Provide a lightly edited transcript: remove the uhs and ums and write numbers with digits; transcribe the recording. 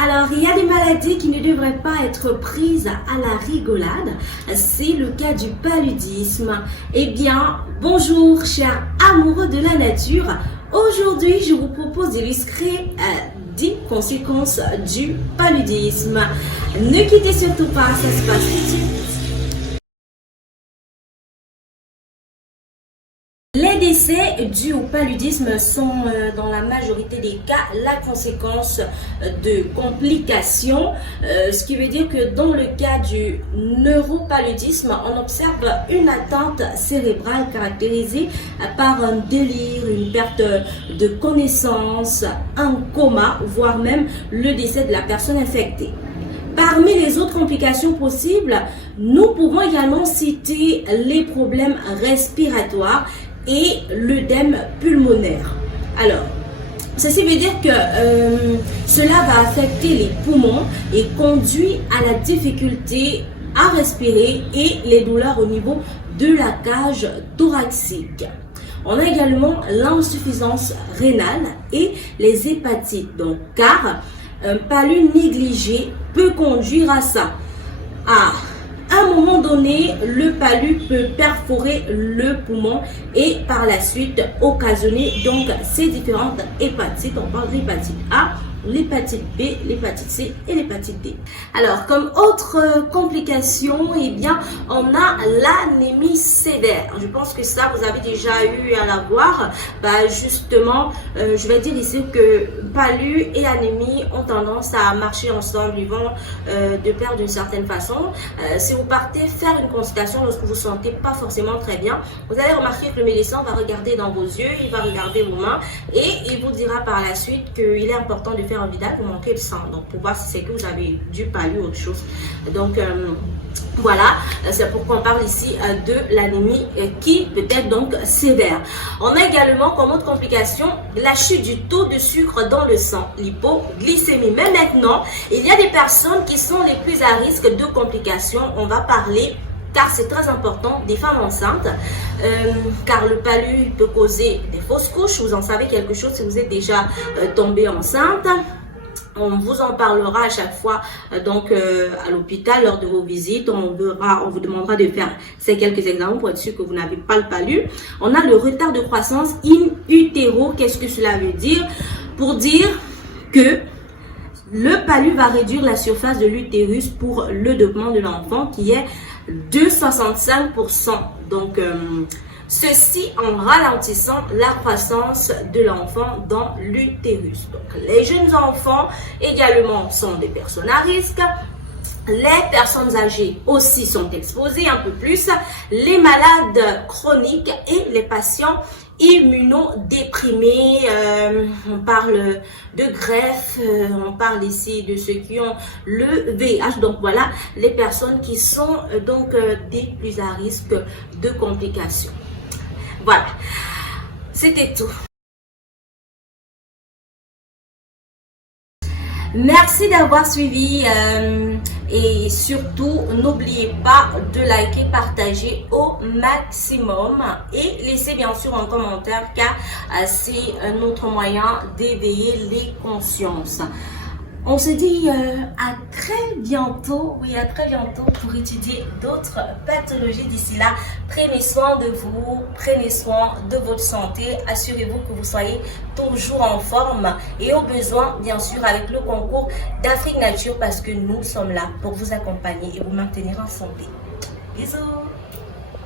Alors, il y a des maladies qui ne devraient pas être prises à la rigolade. C'est le cas du paludisme. Eh bien, bonjour chers amoureux de la nature. Aujourd'hui, je vous propose d'illustrer 10 conséquences du paludisme. Ne quittez surtout pas, ça se passe tout de suite. Les décès dus au paludisme sont dans la majorité des cas la conséquence de complications, ce qui veut dire que dans le cas du neuropaludisme, on observe une atteinte cérébrale caractérisée par un délire, une perte de connaissance, un coma, voire même le décès de la personne infectée. Parmi les autres complications possibles, nous pouvons également citer les problèmes respiratoires et l'œdème pulmonaire. Alors, ceci veut dire que cela va affecter les poumons et conduit à la difficulté à respirer et les douleurs au niveau de la cage thoracique. On a également l'insuffisance rénale et les hépatites. Donc, car un palud négligé peut conduire à ça. À un moment donné, le palud peut perforer le poumon et par la suite occasionner donc ces différentes hépatites. On parle de l'hépatite A, l'hépatite B, l'hépatite C et l'hépatite D. Alors, comme autre complication, eh bien, on a l'anémie sévère. Je pense que ça, vous avez déjà eu à la voir. Justement, je vais dire ici que palud et anémie ont tendance à marcher ensemble. Ils vont de pair d'une certaine façon. Si vous partez faire une consultation lorsque vous ne vous sentez pas forcément très bien, vous allez remarquer que le médecin va regarder dans vos yeux, il va regarder vos mains et il vous dira par la suite qu'il est important de faire un vidal pour manquer de sang, donc pour voir si c'est que vous avez du palud ou autre chose. Donc voilà, c'est pourquoi on parle ici de l'anémie qui peut être donc sévère. On a également comme autre complication la chute du taux de sucre dans le sang, l'hypoglycémie. Mais maintenant, il y a des personnes qui sont les plus à risque de complications. On va parler, car c'est très important, des femmes enceintes, car le palud peut causer des fausses couches. Vous en savez quelque chose si vous êtes déjà tombée enceinte. On vous en parlera à chaque fois donc à l'hôpital lors de vos visites. On vous demandera de faire ces quelques examens pour être sûr que vous n'avez pas le palud. On a le retard de croissance in utero. Qu'est-ce que cela veut dire? Pour dire que le palud va réduire la surface de l'utérus pour le développement de l'enfant qui est de 65%. Donc, ceci en ralentissant la croissance de l'enfant dans l'utérus. Donc, les jeunes enfants également sont des personnes à risque. Les personnes âgées aussi sont exposées un peu plus. Les malades chroniques et les patients immunodéprimés. On parle de greffe, on parle ici de ceux qui ont le VIH. Donc voilà, les personnes qui sont donc des plus à risque de complications. Voilà, c'était tout. Merci d'avoir suivi et surtout n'oubliez pas de liker, partager au maximum et laissez bien sûr un commentaire car c'est un autre moyen d'éveiller les consciences. On se dit à très bientôt, oui à très bientôt pour étudier d'autres pathologies. D'ici là, prenez soin de vous, prenez soin de votre santé, assurez-vous que vous soyez toujours en forme et au besoin bien sûr avec le concours d'Afrique Nature parce que nous sommes là pour vous accompagner et vous maintenir en santé. Bisous.